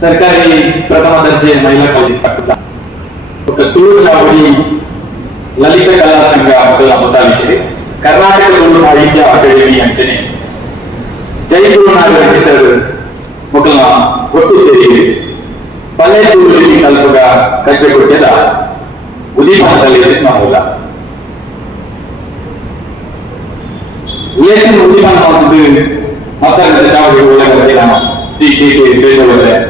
ಸರ್ಕಾರಿ ಪ್ರಥಮ ದರ್ಜೆ ಮಹಿಳಾ ಕಾಲೇಜ್ ಪಕ್ಕದ ತುಳು ಚಾವಡಿ ಲಲಿತ ಕಲಾ ಸಂಘ ಮಕ್ಕಳ ಮೊದಲಿಗೆ ಕರ್ನಾಟಕ ತುಳು ಸಾಹಿತ್ಯ ಅಕಾಡೆಮಿ ಅಂಚನೆ ಜೈ ಗುರುನಾಥ ಸರ್ ಮಕ್ಕಳ ಒಟ್ಟು ಸೇರಿ ಪಲ್ಲೆ ತುಳು ಕಲ್ಪಗ ಕಚ್ಚೆಕೊಟ್ಟೆದ ಉದೀಪನದಲ್ಲಿ ಸಿನಿಮಾವುಲ ಉಯಸಿನ ಉದೀಪನ ಒಂದು ಮತ್ತೊಂದು ಚಾವಡಿ ಒಳಗಿನ ಸಿಟಿಗೆ ಬೇಜವಾಬ್ದಾರಿ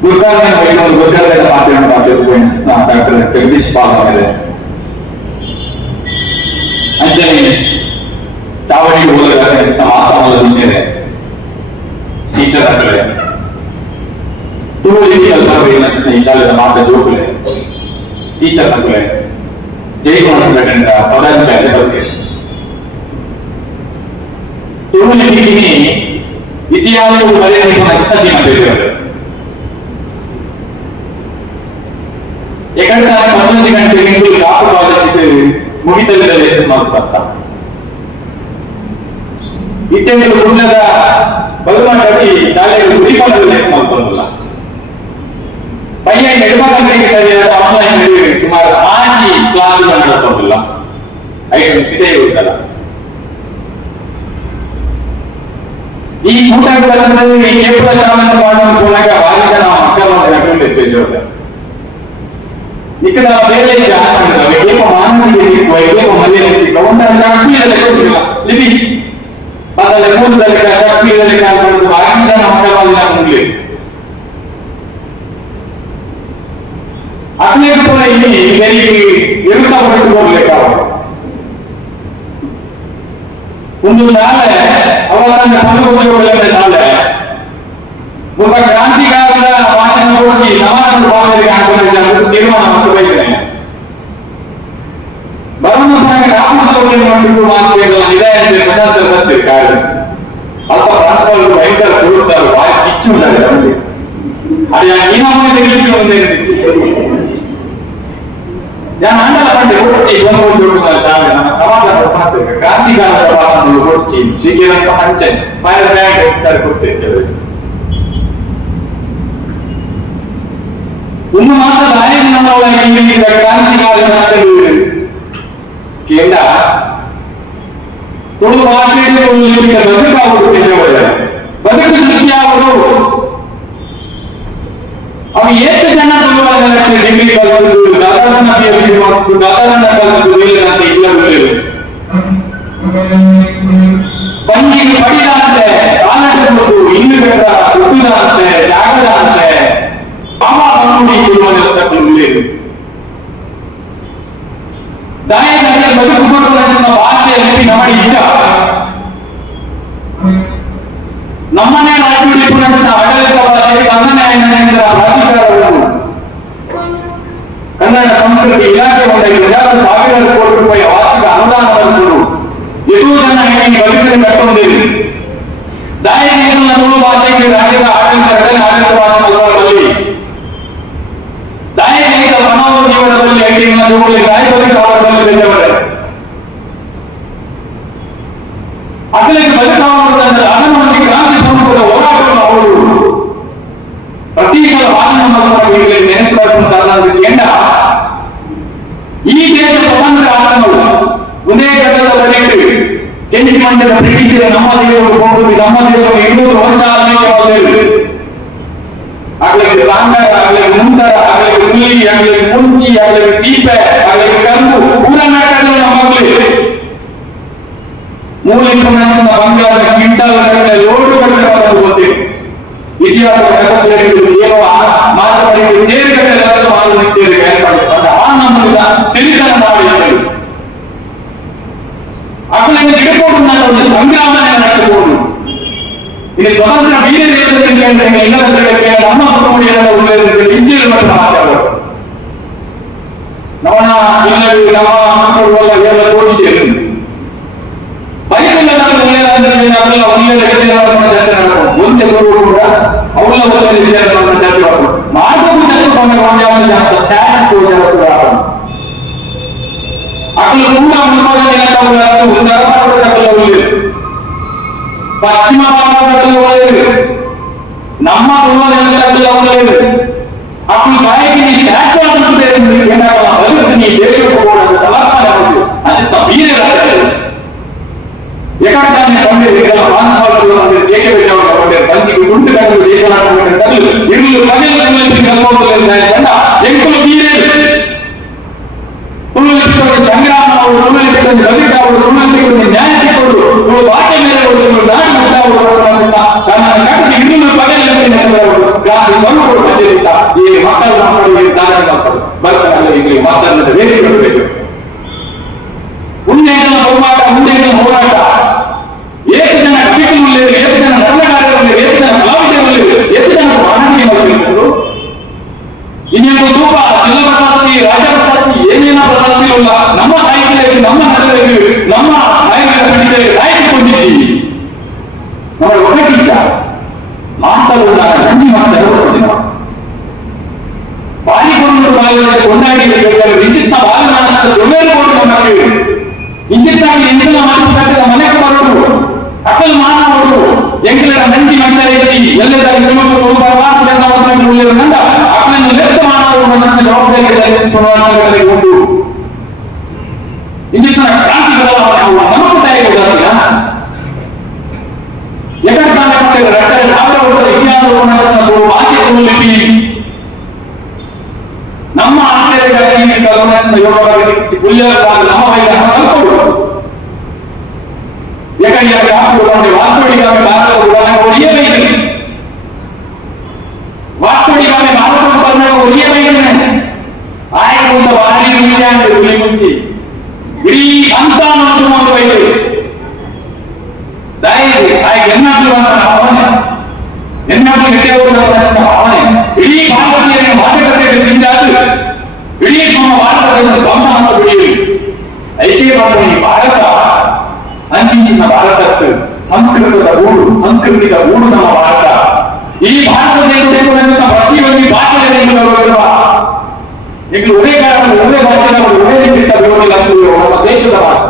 ಗುರುಕಾರನ ವೈದ್ಯರು ಗುರುಕಾರನ ಮಾತಾಡೋಣ ಡಾಕ್ಟರ್ ಜಗದೀಶ್ ಬಾಬು ಅವರೇ ಅಂಜನಿ ಚಾವಡಿ ಒಳಗೆ ಮಾತಾಡೋದಿದೆ ಟೀಚರ್ ಆಗ್ತದೆ ತುಳು ಕಲ್ಪನೆ ಈ ಶಾಲೆಯ ಮಾತ ಜೋಕುಲೆ ಟೀಚರ್ ಆಗ್ತದೆ ಜಯಗುಣ ಪದಾಧಿಕಾರಿ ಬಗ್ಗೆ ತುಳು ಲಿಪಿನಿ ಇತಿಹಾಸವು ಬರೆಯಲಿಕ್ಕೆ ನಷ್ಟದಿ ಮಾಡಿದ್ದಾರೆ ಯಾಕಂದ್ರೆ 11 ಗಂಟೆಗೆ ಕಾಪು ಕಾಲೇಜ್ ಮುಗಿತಲ್ಲೇ ಲೆಸನ್ ಮಾಡ್ತಾ ಇತ್ತೆಂದು ಪುಣ್ಯದ ಬಲವಾಡಿ ಶಾಲೆಗೆ ಉಳಿಕೊಂಡು ಲೆಸನ್ ಮಾಡ್ಕೊಳ್ಳಲ್ಲ ಪೈಯನ್ ಎಡಭಾಗಕ್ಕೆ ಸರಿಯಾದ ಆನ್ಲೈನ್ ಸುಮಾರು 6 ಕ್ಲಾಸ್ಗಳು ನಡೆಸೋದಿಲ್ಲ ಇದೆ ಇರುತ್ತಲ್ಲ ಈ ಕೂಟಗಳಲ್ಲಿ ಕೇವಲ ಶಾಲೆಯನ್ನು ಮಾಡುವ ಮೂಲಕ ಭಾರಿ ಜನ ಮಕ್ಕಳನ್ನು ಕಟ್ಟಿಕೊಂಡಿದ್ದೇವೆ ఇక్కడ వేరే జాతర ఏమో మానవుడికి ఏమో మళ్ళీ కౌంటర్ శక్తియలే కొద్దిగా ఇది అసలు మూలదలిక శక్తియలే కాకుండా భారీ జన మక్కవాళ్ళ ఉంది అట్లే కూడా ఇది వెరీ ఎరుక పట్టుకోలేక ಒಂದು ಶಾಲೆ ಅವರನ್ನ ಪಂಡುಕೊಳ್ಳುವುದಕ್ಕೆ ಶಾಲೆ ಒಬ್ಬ ಕ್ರಾಂತಿಕಾರರ ಭಾಷಣ ಕೊಡಿಸಿ ಸಮಾಜದ ಭಾವನೆಗೆ ಹಾಕಿಕೊಂಡು ತೀರ್ಮಾನ ಮಾಡಬೇಕಿದೆ ಬರೋಣ ರಾಮಸೌರ್ಯ ಮಾಡಿಬಿಟ್ಟು ಮಾತುಗಳು ಇದೆ ಅಂತ ಪ್ರಶಾಂತ ಸತ್ಯ ಕಾರಣ ಅಲ್ಪ ರಾಷ್ಟ್ರಗಳು ಭಯಂಕರ ಕೊಡುತ್ತಾರೆ ಬಾಯಿ ಕಿಚ್ಚು ಉಂಟಾಗ ಅದು ಇನಾಮನೆ ತೆಗೆಲಿಕ್ಕೆ ಒಂದೇ ഞാൻ ആണ്ടല്ല ഓടിച്ച് ನಮ್ಮ ಸಮಾಜ ಕ್ರಾಂತಿಕಾರರ ಭಾಷಣ ಓಡಿಸಿ ಶ್ರೀಗಿರಂತ ಹಂಚೆ ಫೈರ್ ಬ್ರ್ಯಾಂಡ್ ಕೊಡ್ತಿರ್ತೇವೆ ಒಂದು ಮಾತ್ರ ದಾರಿಯಲ್ಲಿ ಕ್ರಾಂತಿಕಾರರ ಕೇಂದ್ರ ತುಳು ಭಾಷೆಯಲ್ಲಿ ಬದುಕಾಗುತ್ತದೆ ಬದುಕು ಸೃಷ್ಟಿಯಾಗುವುದು ಅವು ಎಷ್ಟು ಜನ ಡಿಗ್ರಿ ಕಲಿತು ದಾದಾರನ್ನ ಮತ್ತು ದಾದಾರನ್ನ ಕಲಿತು ಅಂತ ಇಲ್ಲವೇ ಬಂದಿಗೆ ಪಡಿದಂತೆ ಕಾಲಟಬಹುದು ಇನ್ನು ಬೇಡ ಹುಟ್ಟಿದಂತೆ ಜಾಗದಂತೆ ದಾಯದಲ್ಲಿ ಬದುಕುಕೊಳ್ಳುವ ಭಾಷೆಯಲ್ಲಿ ನಮ್ಮ ಇಚ್ಛ ನಮ್ಮನೆ ನಾಟಿಕೊಳ್ಳುವಂತಹ ಆಡಳಿತ ಭಾಷೆ ಕನ್ನಡ ಪ್ರಾಧಿಕಾರಗಳು ಕನ್ನಡ ಸಂಸ್ಕೃತಿ ಇಲಾಖೆ ಒಂದಾಗಿ 1,000 ಕೋಟಿ ರೂಪಾಯಿ ವಾರ್ಷಿಕ ಅನುದಾನವನ್ನು ಎದುರುದನ್ನ ಬದುಕಿನ ಕಟ್ಟೊಂದಿದೆ ದಾಯದಿಂದ ತುಳು ಭಾಷೆಗೆ ರಾಜ್ಯದ ಆಡಳಿತ ಭಾಷೆ ಮಲಬಾರದಲ್ಲಿ ದಾಯದಿಂದ ಮಾನವ ಜೀವನದಲ್ಲಿ ಅಗಲಿಗೆ ಬದುಕಾಗುವುದನ್ನು ಅದನ್ನು ಕ್ರಾಂತಿ ಸಮೂಹದ ಹೋರಾಟವನ್ನು ಅವರು ಪ್ರತಿ ಸಲ ಭಾಷಣ ಮೂಲಕವಾಗಿ ನೆನಪಿಸುವಂತ ಎಂಡ ಈ ದೇಶ ಸ್ವತಂತ್ರ ಆಟಗಳು ಒಂದೇ ಘಟ್ಟದ ಬರೆಯಿಟ್ಟು ಕೆಂಚಿ ಮಂಡಲ ಬ್ರಿಟಿಷರ ನಮ್ಮ ದೇಶಗಳು ಹೋಗುವುದು ನಮ್ಮ ದೇಶವು 200 ವರ್ಷ ಆದ್ಮೇಲೆ ಆಗಲಿಕ್ಕೆ ಸಾಂಗಾರ ಆಗಲಿಕ್ಕೆ ಮುಂದರ ಆಗಲಿಕ್ಕೆ ಹುಲಿ ಆಗಲಿಕ್ಕೆ ಮುಂಚಿ ಆಗಲಿಕ್ಕೆ ಸೀಪೆ ಆಗಲಿಕ್ಕೆ ಕಂಬು ಪೂರ ನಾಟಕದಲ್ಲಿ ನಮ್ಮಲ್ಲಿ ಮೂಲಿಕ ಬಂಗಾರದ ಕ್ವಿಂಟಲ್ ಲೋಡು ಕಟ್ಟಡವನ್ನು ಗೊತ್ತಿದೆ ಇತಿಹಾಸ ಏನೋ ಮಾತುಕತೆ ಸೇರಿಕಟ್ಟೆಲ್ಲ ಮಾಡುತ್ತಿದ್ದೇವೆ ಆ ನಮ್ಮನ್ನ ಸಿರಿತನ ಮಾಡಿದ್ದೇವೆ ಆಗಲಿಕ್ಕೆ ಹಿಡ್ಕೊಂಡು ನಾನು ಒಂದು ಸಂಗ್ರಾಮನೆ ನಡೆಸಬಹುದು ಇಲ್ಲಿ ಸ್ವತಂತ್ರ ವೀರ ದೇಶದಲ್ಲಿ ಎಲ್ಲದಕ್ಕೆ ನಮ್ಮ ಕುಟುಂಬ ಉಳ್ಳೇದಕ್ಕೆ ಇಂಜಿನ್ ಮತ್ತು ಮಾತಾಡೋದು ನಮ್ಮ ಮಕ್ಕಳು ಎಲ್ಲ ತೋರಿದ್ದೇವೆ ಬೈಬಲ್ ಒಂದೇ ಗುರು ಕೂಡ ಅವಳ ವಿಚಾರಗಳನ್ನು ಚರ್ಚೆ ಮಾಡಬಹುದು ಅಕ್ಕಲು ಕೂಡ ಪಶ್ಚಿಮ ಭಾರತದಲ್ಲಿ ಒಳ್ಳೆಯದು, ನಮ್ಮ ತುಳುವಲ್ಲಿ ಒಳ್ಳೆಯದು. ಅಪ್ಪಿ ಕಾಯಿಗೆ ನೀ ಸ್ಟ್ಯಾಚ್ಯೂ ಅನ್ನುತ್ತದೆ ಏನಾಗಲ್ಲ ಬರುತ್ತೆ. ನೀ ದೇಶಕ್ಕೆ ಹೋಗೋಣ ಸಮರ್ಥನೆ ಮಾಡುದು ಅಚಿತ್ತ ಬೀರೆ ಎಕಡ್ತಾನೆ ಕೊಂಡೆ ಇದೆಲ್ಲ ಮಾನಸವಾಗಲು ಅಂದರೆ ಏಕೆ ಕೊಂಡೆ ಬಂದಿಗೆ ಗುಂಡು ಕಟ್ಟಲು ದೇಶನಾಟಕದಲ್ಲಿ ಇರಲು ಕಲಿಯಲ್ಲಿ ಕಲ್ಪೋದರಿಂದ ಎಂಕಲು ಬೀರೆ ತುಳುವಲ್ಲಿ ಸಂಗ್ರಾಮ ಅವರು ತುಳುವಲ್ಲಿ ರವಿಕ ಅವರು ತುಳುವಲ್ಲಿ ನ್ಯಾಯ ಸಿಕ್ಕೋದು ತುಳು ಭಾಷೆ ಮೇಲೆ ಇನ್ನೂರು ಕ್ರಾಂತಿ ಸ್ವರೂಪಗಳು ಬಂದಿರುತ್ತ ಈ ಮಕ್ಕಳು ಬರ್ತಾರೆ ಇಲ್ಲಿ ಮಾತನಾಡದ ವೇದಿಕೆಗಳು ಬೇಕು. ಮುಂದೇನ ಹೋರಾಟ ಮುಂದೇನ ಹೋರಾಟ ಎಷ್ಟು ಜನ ಕವಿಗಳು ಎಷ್ಟು ಜನ ಧರ್ಮಕಾರರು ಎಷ್ಟು ಜನ ಕಲಾವಿದರು ಎಷ್ಟು ಜನ ಮಾನವೀಯರು ಇನ್ನೊಂದು ರೂಪ ಜಿಲ್ಲಾ ಪ್ರಶಸ್ತಿ ರಾಜ್ಯ ಪ್ರಶಸ್ತಿ ಏನೇನ ಪ್ರಶಸ್ತಿಗಳಿಲ್ಲ. ನಮ್ಮ ಸಾಹಿತ್ಯದಲ್ಲಿ ನಮ್ಮ ನಗರದಲ್ಲಿ ನಮ್ಮ ಸಾಹಿತ್ಯ ಕಾಯ್ದುಕೊಂಡಿದ್ದೀವಿ. ನಮ್ಮ ಒಳಗಿದ್ದ ಮಾತಲ್ಲ ನಂಜಿ ಮಾತನಾಡುವುದಿಲ್ಲ. ಬಾಲಿಕೊಂಡು ಕೊಂಡಾಡಿ ವಿಚಿತ್ರ ಬಾಲಮಾನಸ ದೊಡ್ಡ ಮಕ್ಕಳು ಇಂಚಿತ್ತಾಗಿ ಎಂದಿನ ಮಾತುಕಟ್ಟದ ಮನೆಗೆ ಬರೋದು ಅಕ್ಕಲ್ ಮಾನವರು ಎಂಗಳ ನಂಜಿ ಮಂಡಳಿ ಎಲ್ಲದಾಗಿ ಉಳಿಯೋದ್ರಿಂದ ಅಕ್ಕಳನ್ನು ಲೆಕ್ಕ ಮಾನವರು ನನ್ನ ಜವಾಬ್ದಾರಿ ಉಂಟು. ಇಂಚಿತ್ತ ಕ್ರಾಂತಿಗಳ ಸಾವಿರ ವರ್ಷದ ಇತಿಹಾಸವನ್ನು ಭಾಷೆ ನಮ್ಮ ಆಶ್ಚರ್ಯಗಳಲ್ಲಿ ವಾಸ್ತವಿಕವಾಗಿ ವಾಸ್ತವಿಕವಾಗಿ ಭಾರತ ಒಲಿಯಬೇಕು ಆಯ್ಕೊಂಡ ವಾರಿ ಮುಂಚೆ ಇಡೀ ಅಂತ ಒಂದು ಬೈದು ಇಡೀ ಭಾರತೀಯ ಮಾತುಕತೆ ಇಡೀ ನಮ್ಮ ಭಾರತ ದೇಶದ ಧ್ವಂಸ ಅಂತ ಬಿಡಿ ಐದೇ ಭಾರತ ಅಂಚಿನ ಭಾರತ ಸಂಸ್ಕೃತದ ಗೂಡು ಸಂಸ್ಕೃತಿಕ ಗೂಡು ನಮ್ಮ ಭಾರತ. ಈ ಭಾರತ ದೇಶದ ಪ್ರತಿಯೊಂದು ಭಾಷೆಯಲ್ಲಿ ಈಗ ಒಳ್ಳೆ ಒಳ್ಳೆ ಭಾಷೆ ಒಳ್ಳೆ ರೀತಿಯ ನಮ್ಮ ದೇಶದ ಭಾಷೆ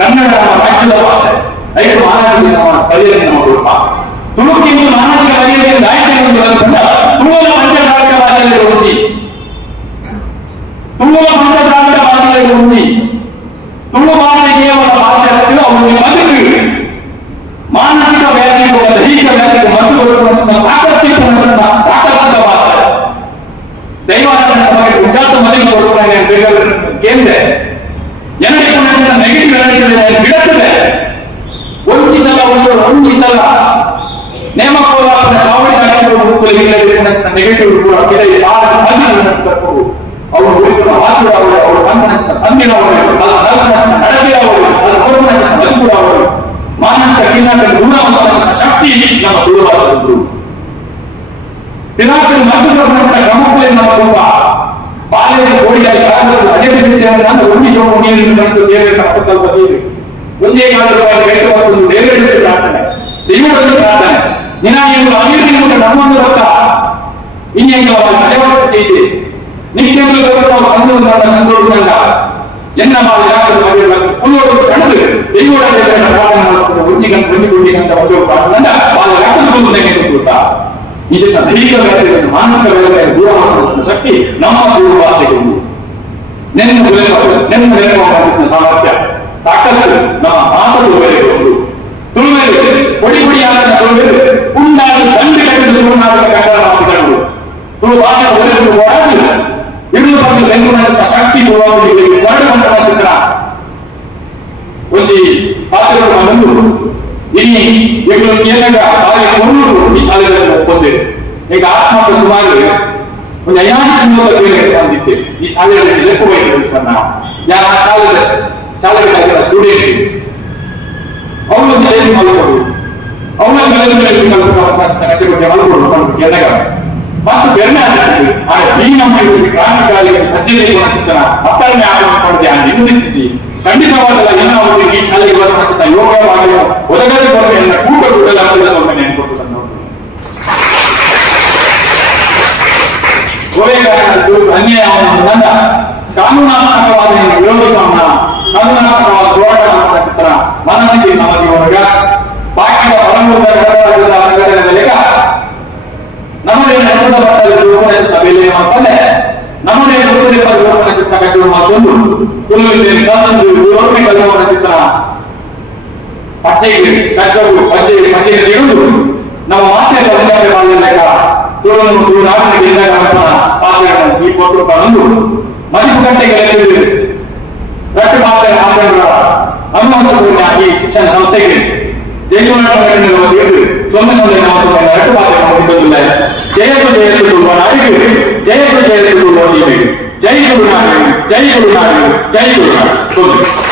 ಕನ್ನಡ ನಮ್ಮ ರಾಜ್ಯದ ಭಾಷೆ. ಐದು ಮಾನವರಿಗೆ ನಮ್ಮ ಕಲಿಯಲ್ಲಿ ನಮ್ಮ ಕುಟುಂಬ ತುಳುಕಿಂದು ಮಾನವಿಕ ಕಲಿಯಲ್ಲಿ ತುಳುವ ಪಂಚದ್ರಾವಿಡ ಭಾಷೆಯಲ್ಲಿ ಹೊಂದಿ ತುಳುವ ಪಂಚದ್ರಾವಿಡ ಭಾಷೆಯಲ್ಲಿ ಹೊಂದಿ ತುಳು ಭಾಷೆ ಕೇವಲ ಭಾಷೆ ಅವರಿಗೆ ಬದುಕು ಮಾನಸಿಕ ವ್ಯಾಧಿ ದೈಹಿಕ ವ್ಯಾಧಿಗೆ ಮದ್ದು ತಾಕತ್ತಿನ ಭಾಷೆ ದೈವಾಚರಣೆ ಬಗ್ಗೆ ಉದ್ದಾತ ಮದುವೆ ಕೊಡುವ ಕೇಂದ್ರ ಜನರಿಗೆ ನೆಗೆಟಿವ್ ಬಿಡುತ್ತದೆ. ಒಂದು ಸಲ ನೇಮಕೋಲ ನೆಗೆಟಿವ್ ಕೂಡ ಅವರು ಉಳಿದ ಮಾತು ಅವರು ಸಂದಿನ ಅವರು ಮಾನಸಿಕ ಕಿನ್ನಾಟ ಗುಣವಂತ ಶಕ್ತಿ ನಮ್ಮ ತುಳುವಾದದ್ದು ಪಿನಾಕಲ್ ಮಧ್ಯಪ್ರದೇಶ ಕ್ರಮಕ್ಕೆ ನಮ್ಮ ಕುಟುಂಬ ಬಾಲ್ಯದ ಕೋಡಿಯಾಗಿ ಅದೇ ಒಂದು ಜೋಗ ನೀರಿನ ದೇವರ ಪಕ್ಕದಲ್ಲಿ ಒಂದೇ ಕಾಲದಲ್ಲಿ ಕೈಗೊಂಡು ದೇವರ ಪ್ರಾರ್ಥನೆ ದೈವದಲ್ಲಿ ಪ್ರಾರ್ಥನೆ ನಿನ್ನ ಅಭಿವೃದ್ಧಿ ನಮ್ಮನ್ನು ಗೊತ್ತ ಇನ್ನೇನು ನಡೆಯುತ್ತೆ ನಿತ್ಯಗಳು ಸಂತೋಷದಿಂದ ಎನ್ನ ಪುನೋಡು ಕಣದು ದೈವರ ಪ್ರಾರ್ಥನೆ ಮಾಡಿಕೊಂಡು ಹೊಂದಿಕೊಂಡಂತ ಒಂದು ಪ್ರಾರ್ಥನೆ ಗೊತ್ತಾ ನಿಜ ದೈಹಿಕ ವ್ಯಾಧಿಗಳನ್ನು ಮಾನಸಿಕ ವ್ಯಾಧಿಗಳನ್ನು ದೂರ ಮಾಡುವ ಶಕ್ತಿ ನಮ್ಮ ತುಳು ಭಾಷೆಗೆ ಉಂಟು. ನೆನಪು ಸಾಮರ್ಥ್ಯ ತಾಕತ್ತು ನಮ್ಮ ಮಾತಲು ಉಂಟು. ತುಳುವೆಗೆ ಪೊಡಿ ಪುಡಿಯಾದ ತುಳುವೆಗೆ ಉಂಡಾಗಿ ದಂಡಿ ಕಟ್ಟಿದ ತುಳುನಾಡಿನ ಕನ್ನಡ ಮಾತುಗಳು ತುಳು ಭಾಷೆ ಒಳ್ಳೆಯದು ಹೋರಾಡಿಲ್ಲ ಇರುಳು ಬಂದು ಬೆಂಗಳೂರಿನ ಶಕ್ತಿ ಹೊರಡುವಂತ ಮಾತ್ರ ಒಂದು ಪಾತ್ರಗಳು ಇಲ್ಲಿ ಇವರು ಕೇಂದ್ರ ಈ ಶಾಲೆಗಳನ್ನು ಒಪ್ಪೊಂದಿದೆ. ಈಗ ಆತ್ಮಕ ಸುಮಾರು ಒಂದು 50 ಬಂದಿತ್ತು ಈ ಶಾಲೆಗಳಲ್ಲಿ ಲೆಕ್ಕಬೇಕು ಸರ್. ನಾವು ಯಾರ ಶಾಲೆಗಳ ಸ್ಟೂಡೆಂಟ್ ಅವನು ಮಲ್ಕೊಡು ಅವನ ಮಲ್ಕೊಡು ಎದಾಗ ಮಸ್ತ್ ಬೆರ್ಮೆ ಆಗ್ತದೆ. ಆದ್ರೆ ಈ ನಮ್ಮ ಕ್ರಾಂತಿಕಾರಿ ಅಜ್ಜಿ ಚಿತ್ತನ ಮತ್ತೊಮ್ಮೆ ಆರಂಭ ನಿಂದಿಸಿ ಖಂಡಿತವಾಗಲ್ಲ ಏನಾவது ಈ ಶಾಲೆಗೆ ಬರುವಂತ ಯೋಗವಾಗಿ ಒದಗದೆ ಬರಬೇಡ ಕೂಟ ಕೂಡಲಾಗದ ಸ್ವಲ್ಪ ನೆನಪು ಅನ್ಯಾಯವನ್ನು ಕಾನೂನಾತ್ಮಕವಾದ ವಿರೋಧಿಸೋಣ ಕಾನೂನಾತ್ಮಕವಾದ ಹೋರಾಟ ಮಾಡುವ ಚಿತ್ರ ಮನಸ್ಸಿಗೆ ನಮಗೆ ಹೊರಗ ಬಾಕಿಯ ಹೊರಮೂಲ ಸಂಘಟನೆಗಳಿಗ ನಮ್ಮದೇ ನಡೆದ ಬೆಲೆ ಅಂತಂದ್ರೆ ನಮ್ಮದೇ ಕಟ್ಟುವ ಮತ್ತೊಂದು ಚಿತ್ರ ಪಟ್ಟೆಗೆ ಕಚ್ಚವು ಪಂಚೆಗೆ ನೀಡುವುದು ನಮ್ಮ ಮಾತೆಯ ಉಲ್ಲೇಖ ಮಾಡಲಿಲ್ಲ ತುಳುನಾಡಿನ ಪಾತ್ರೆಗಳನ್ನು ಈ ಕೊಟ್ಟು ತಂದು ಮದಿಪು ಗಂಟೆಗೆ ರಟ್ಟು ಮಾತ್ರ ಹನುಮಂತಪುರ ಈ ಶಿಕ್ಷಣ ಸಂಸ್ಥೆಗೆ ಸೊನ್ನೆ ರಟ್ಟು ಮಾತ್ರ ಜಯತು ಜಯತು ನಾಡಿಗೆ ಜಯತು ಜಯತು ಜೈ ಗುರುನಾಡು ಜೈ ಗುರುನಾಡು ಜೈ ಗುರುನಾಡು